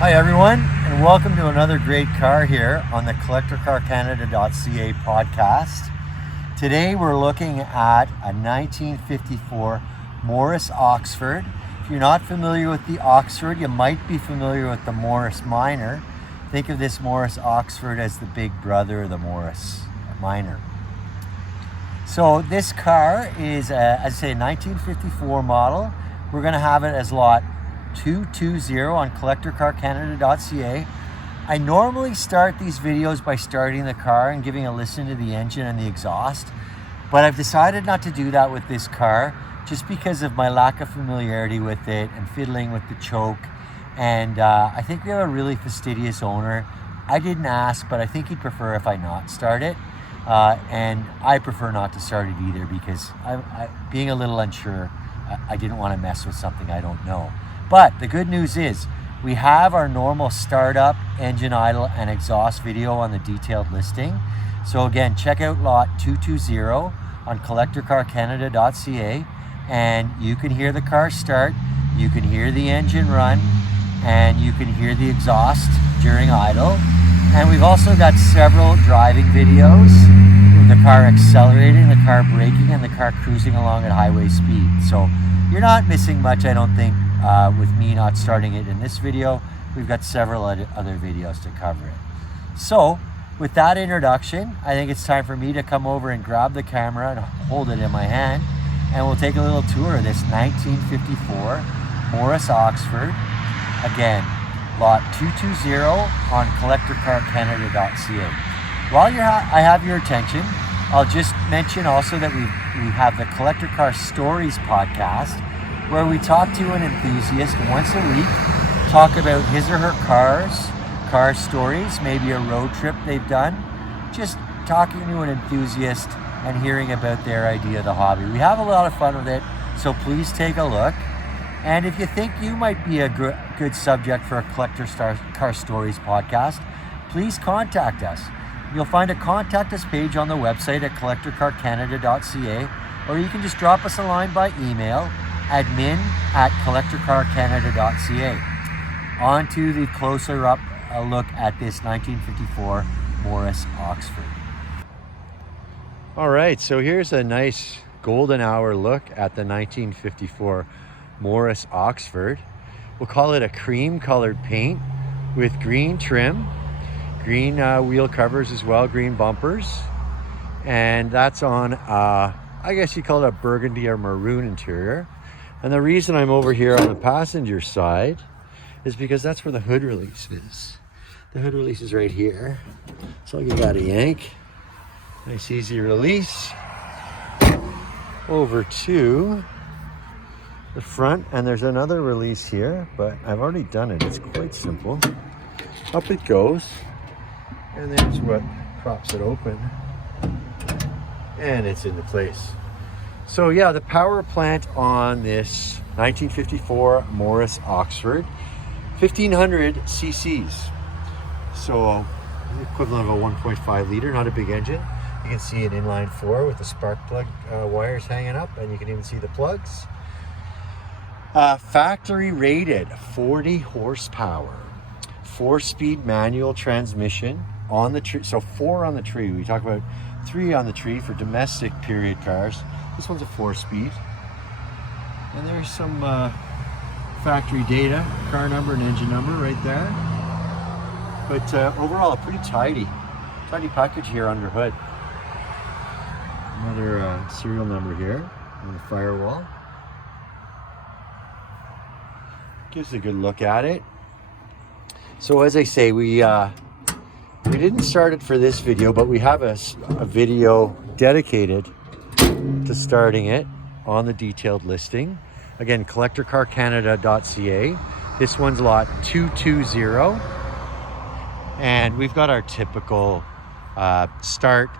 Hi everyone, and welcome to another great car here on the CollectorCarCanada.CA podcast. Today we're looking at a 1954 Morris Oxford. If you're not familiar with the Oxford, you might be familiar with the Morris Minor. Think of this Morris Oxford as the big brother of the Morris Minor. So this car is, as I say, a 1954 model. We're going to have it as lot 220 on CollectorCarCanada.CA. I normally start these videos by starting the car and giving a listen to the engine and the exhaust, but I've decided not to do that with this car just because of my lack of familiarity with it and fiddling with the choke. And I think we have a really fastidious owner. I didn't ask, but I think he'd prefer if I not start it. And I prefer not to start it either because being a little unsure, I didn't want to mess with something I don't know. But the good news is we have our normal startup, engine idle, and exhaust video on the detailed listing. So again, check out lot 220 on CollectorCarCanada.CA, and you can hear the car start, you can hear the engine run, and you can hear the exhaust during idle. And we've also got several driving videos with the car accelerating, the car braking, and the car cruising along at highway speed. So you're not missing much, I don't think, with me not starting it in this video. We've got several other videos to cover it. So with that introduction, I think it's time for me to come over and grab the camera and hold it in my hand, and we'll take a little tour of this 1954 Morris Oxford. Again, lot 220 on CollectorCarCanada.CA. While I have your attention, I'll just mention also that we have the Collector Car Stories podcast, where we talk to an enthusiast once a week, talk about his or her car stories, maybe a road trip they've done, just talking to an enthusiast and hearing about their idea of the hobby. We have a lot of fun with it, so please take a look. And if you think you might be a good subject for a Collector Car Stories podcast, please contact us. You'll find a contact us page on the website at CollectorCarCanada.CA, or you can just drop us a line by email, admin@CollectorCarCanada.CA. On to the closer up look at this 1954 Morris Oxford. All right, so here's a nice golden hour look at the 1954 Morris Oxford. We'll call it a cream colored paint with green trim, green wheel covers as well, green bumpers, and that's on I guess you call it a burgundy or maroon interior. And the reason I'm over here on the passenger side is because that's where the hood release is. The hood release is right here, so you got a yank, nice easy release over to the front, and there's another release here, but I've already done it. It's quite simple. Up it goes, and there's what props it open, and it's into place. So yeah, the power plant on this 1954 Morris Oxford, 1500 cc's. So the equivalent of a 1.5 liter, not a big engine. You can see an inline 4 with the spark plug wires hanging up, and you can even see the plugs. Factory rated 40 horsepower, 4-speed manual transmission on the tree. So 4 on the tree. We talk about 3 on the tree for domestic period cars. This one's a 4-speed. And there's some factory data, car number and engine number right there. But overall, a pretty tidy package here under hood. Another serial number here on the firewall. Gives a good look at it. So as I say, we didn't start it for this video, but we have a video dedicated to starting it on the detailed listing. Again, CollectorCarCanada.CA. This one's lot 220, and we've got our typical start,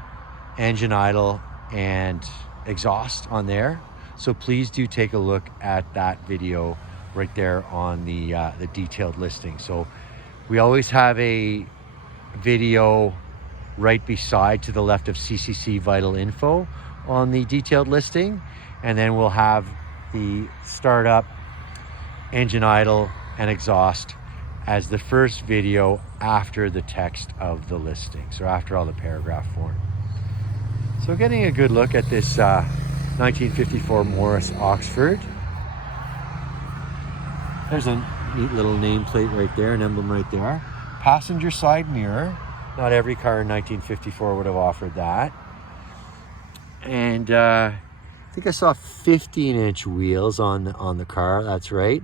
engine idle, and exhaust on there. So please do take a look at that video right there on the detailed listing. So we always have a video right beside, to the left of CCC Vital Info on the detailed listing, and then we'll have the startup, engine idle, and exhaust as the first video after the text of the listings, or after all the paragraph form. So getting a good look at this 1954 Morris Oxford. There's a neat little nameplate right there, an emblem right there. Passenger side mirror. Not every car in 1954 would have offered that. And I think I saw 15-inch wheels on the car. That's right,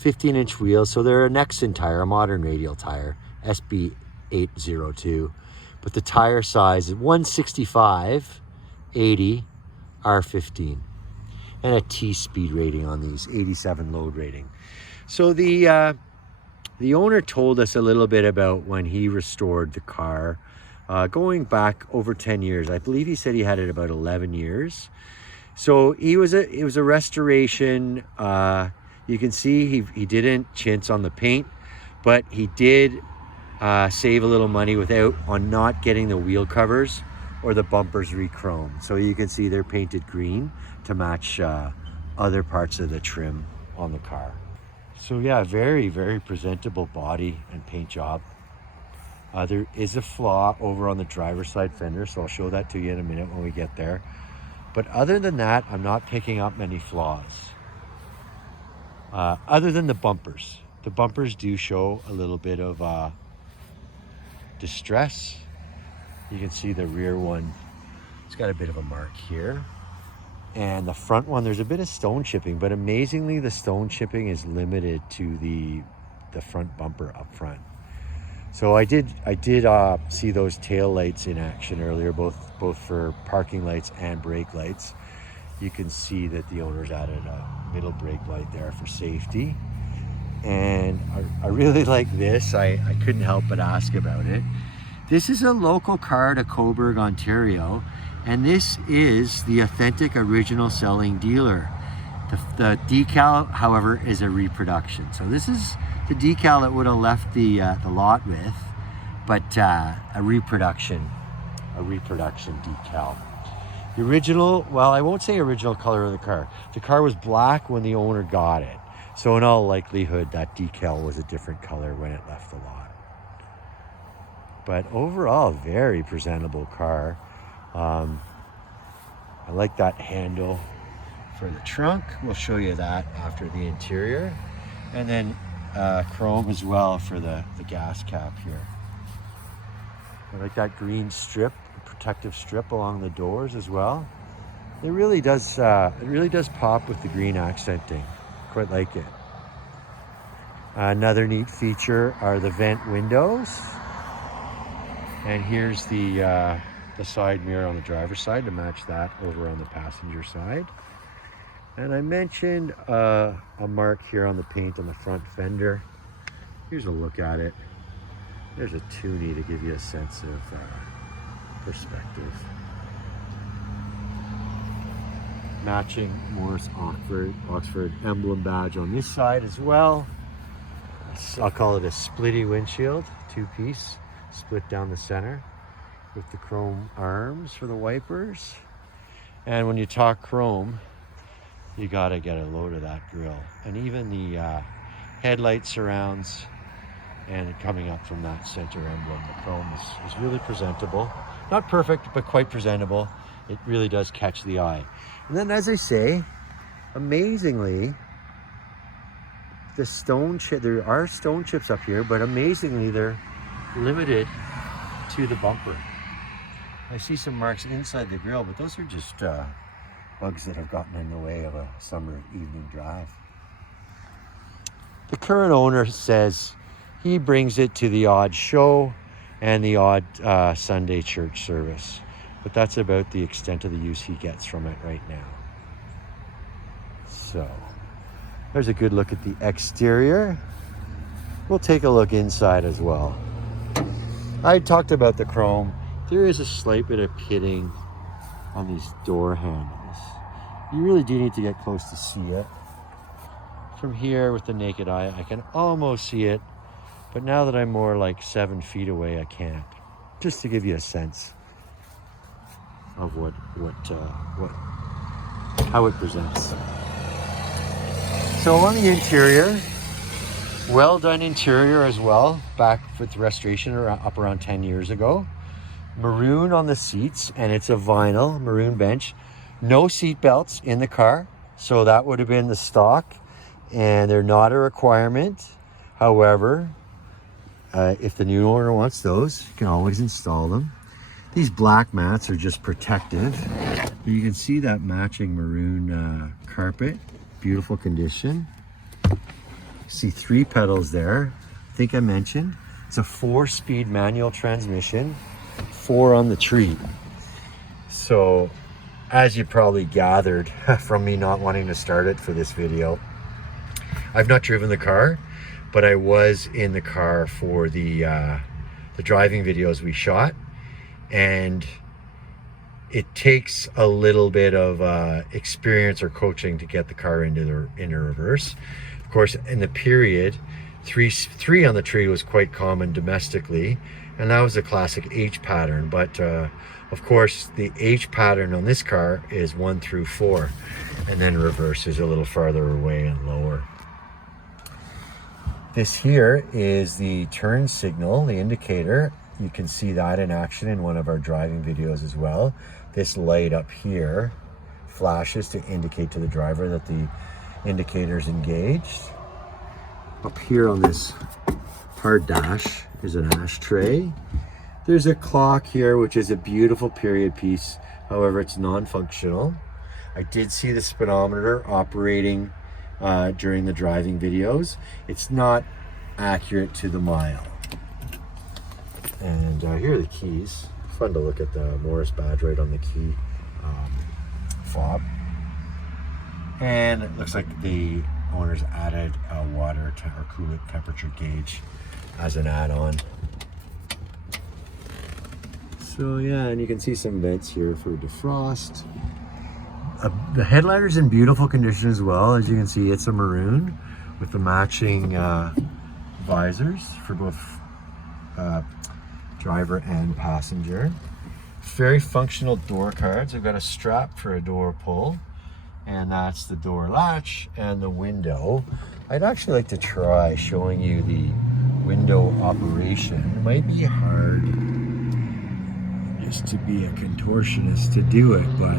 15-inch wheels. So they're a Nexen tire, a modern radial tire, SB802. But the tire size is 165/80 R15, and a T speed rating on these, 87 load rating. So the owner told us a little bit about when he restored the car, going back over 10 years. I believe he said he had it about 11 years. So it was a restoration. You can see he didn't chintz on the paint, but he did save a little money on not getting the wheel covers or the bumpers re-chromed. So you can see they're painted green to match other parts of the trim on the car. So yeah, very, very presentable body and paint job. There is a flaw over on the driver's side fender, so I'll show that to you in a minute when we get there. But other than that, I'm not picking up many flaws. Other than the bumpers. The bumpers do show a little bit of distress. You can see the rear one, it's got a bit of a mark here. And the front one, there's a bit of stone chipping, but amazingly the stone chipping is limited to the front bumper up front. So I did see those tail lights in action earlier, both for parking lights and brake lights. You can see that the owners added a middle brake light there for safety. And I really like this. I couldn't help but ask about it. This is a local car to Coburg, Ontario, and this is the authentic original selling dealer. The decal, however, is a reproduction. So this is the decal that would have left the lot with, but a reproduction decal. The original, well, I won't say original color of the car. The car was black when the owner got it. So in all likelihood, that decal was a different color when it left the lot. But overall, very presentable car. I like that handle for the trunk. We'll show you that after the interior. And then chrome as well for the gas cap here. I like that green strip, protective strip along the doors as well. It really does pop with the green accenting. Quite like it. Another neat feature are the vent windows. And here's the side mirror on the driver's side to match that over on the passenger side. And I mentioned a mark here on the paint on the front fender. Here's a look at it. There's a toonie to give you a sense of perspective. Matching Morris Oxford emblem badge on this side as well. I'll call it a splitty windshield, two-piece, split down the center with the chrome arms for the wipers. And when you talk chrome, you gotta get a load of that grille. And even the headlight surrounds and coming up from that center emblem, the chrome is really presentable. Not perfect, but quite presentable. It really does catch the eye. And then, as I say, amazingly, the stone chip, there are stone chips up here, but amazingly they're limited to the bumper. I see some marks inside the grille, but those are just bugs that have gotten in the way of a summer evening drive. The current owner says he brings it to the odd show and the odd Sunday church service, but that's about the extent of the use he gets from it right now. So there's a good look at the exterior. We'll take a look inside as well. I talked about the chrome. There is a slight bit of pitting on these door handles. You really do need to get close to see it. From here with the naked eye, I can almost see it, but now that I'm more like 7 feet away, I can't. Just to give you a sense of how it presents. So on the interior, Well done interior as well, back with restoration up around 10 years ago. Maroon on the seats, and it's a vinyl maroon bench. No seat belts in the car, so that would have been the stock, and they're not a requirement. However, if the new owner wants those, you can always install them. These black mats are just protective. But you can see that matching maroon carpet, beautiful condition. See 3 pedals there. I think I mentioned it's a 4-speed manual transmission, 4 on the tree. So as you probably gathered from me not wanting to start it for this video, I've not driven the car, but I was in the car for the driving videos we shot, and it takes a little bit of experience or coaching to get the car into reverse. Of course, in the period, 3 on the tree was quite common domestically, and that was a classic H pattern. But of course, the H pattern on this car is 1 through 4, and then reverse is a little farther away and lower. This here is the turn signal, the indicator. You can see that in action in one of our driving videos as well. This light up here flashes to indicate to the driver that the indicator's engaged. Up here on this hard dash is an ashtray. There's a clock here, which is a beautiful period piece. However, it's non-functional. I did see the speedometer operating during the driving videos. It's not accurate to the mile. And here are the keys. Fun to look at the Morris badge right on the key fob. And it looks like the owners added a water or coolant temperature gauge as an add-on. So yeah, and you can see some vents here for defrost. The headliner's in beautiful condition as well. As you can see, it's a maroon with the matching visors for both driver and passenger. Very functional door cards. I've got a strap for a door pull, and that's the door latch and the window. I'd actually like to try showing you the window operation. It might be hard just to be a contortionist to do it, but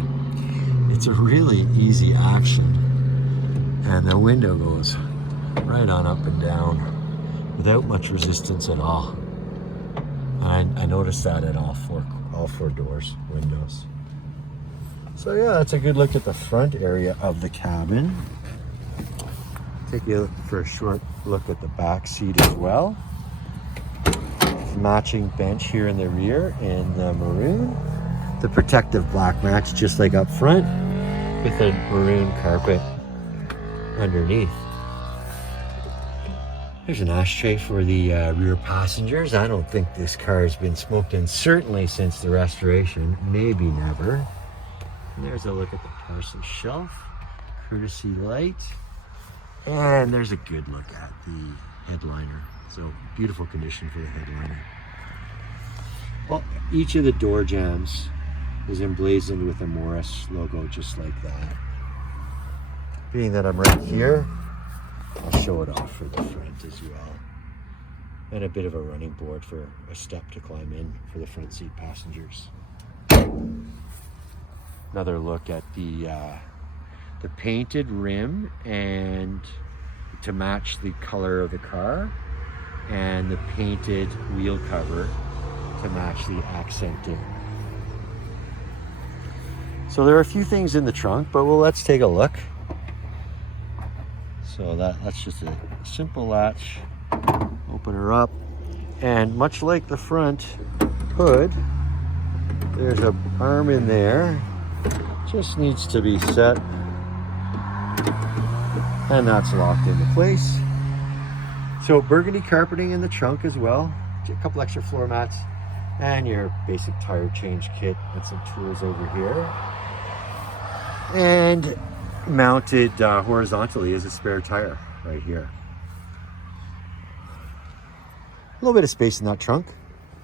it's a really easy action, and the window goes right on up and down without much resistance at all. And I noticed that at all four windows. So yeah, that's a good look at the front area of the cabin. Take you for a short look at the back seat as well. Matching bench here in the rear in the maroon. The protective black mats just like up front, with a maroon carpet underneath. There's an ashtray for the rear passengers. I don't think this car has been smoked in, certainly since the restoration, maybe never. And there's a look at the parcel shelf, courtesy light, and there's a good look at the headliner. So beautiful condition for the headliner. Well, each of the door jambs is emblazoned with a Morris logo just like that. Being that I'm right here, I'll show it off for the front as well. And a bit of a running board for a step to climb in for the front seat passengers. Another look at the painted rim, and to match the color of the car, and the painted wheel cover to match the accenting. So there are a few things in the trunk, but let's take a look. So that's just a simple latch. Open her up, and much like the front hood, there's an arm in there. Just needs to be set, and that's locked into place. So burgundy carpeting in the trunk as well. A couple extra floor mats, and your basic tire change kit and some tools over here. And mounted horizontally is a spare tire right here. A little bit of space in that trunk,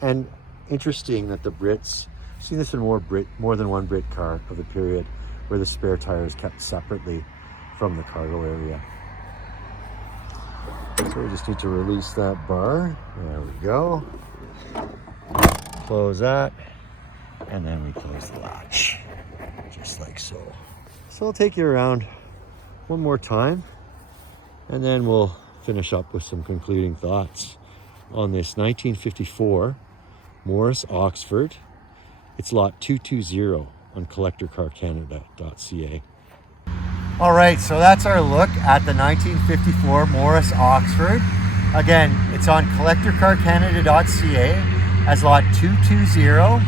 and interesting that the Brits, I've seen this in more than one Brit car of the period, where the spare tire is kept separately from the cargo area. So we just need to release that bar. There we go. Close that, and then we close the latch, just like so. So I'll take you around one more time, and then we'll finish up with some concluding thoughts on this 1954 Morris Oxford. It's lot 220 on CollectorCarCanada.CA. All right, so that's our look at the 1954 Morris Oxford. Again, it's on CollectorCarCanada.CA as lot 220.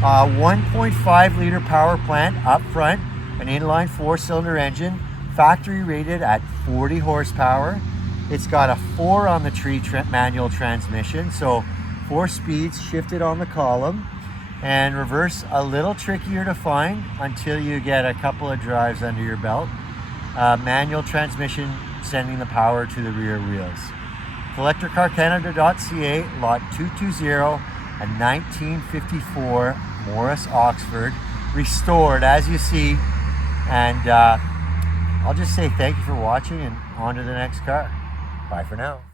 1.5 liter power plant up front, an inline 4-cylinder engine, factory rated at 40 horsepower. It's got a 4 on the tree manual transmission, so 4 speeds shifted on the column, and reverse a little trickier to find until you get a couple of drives under your belt. Manual transmission sending the power to the rear wheels. CollectorCarCanada.CA, lot 220, a 1954 Morris Oxford, restored as you see. And I'll just say thank you for watching, and on to the next car. Bye for now.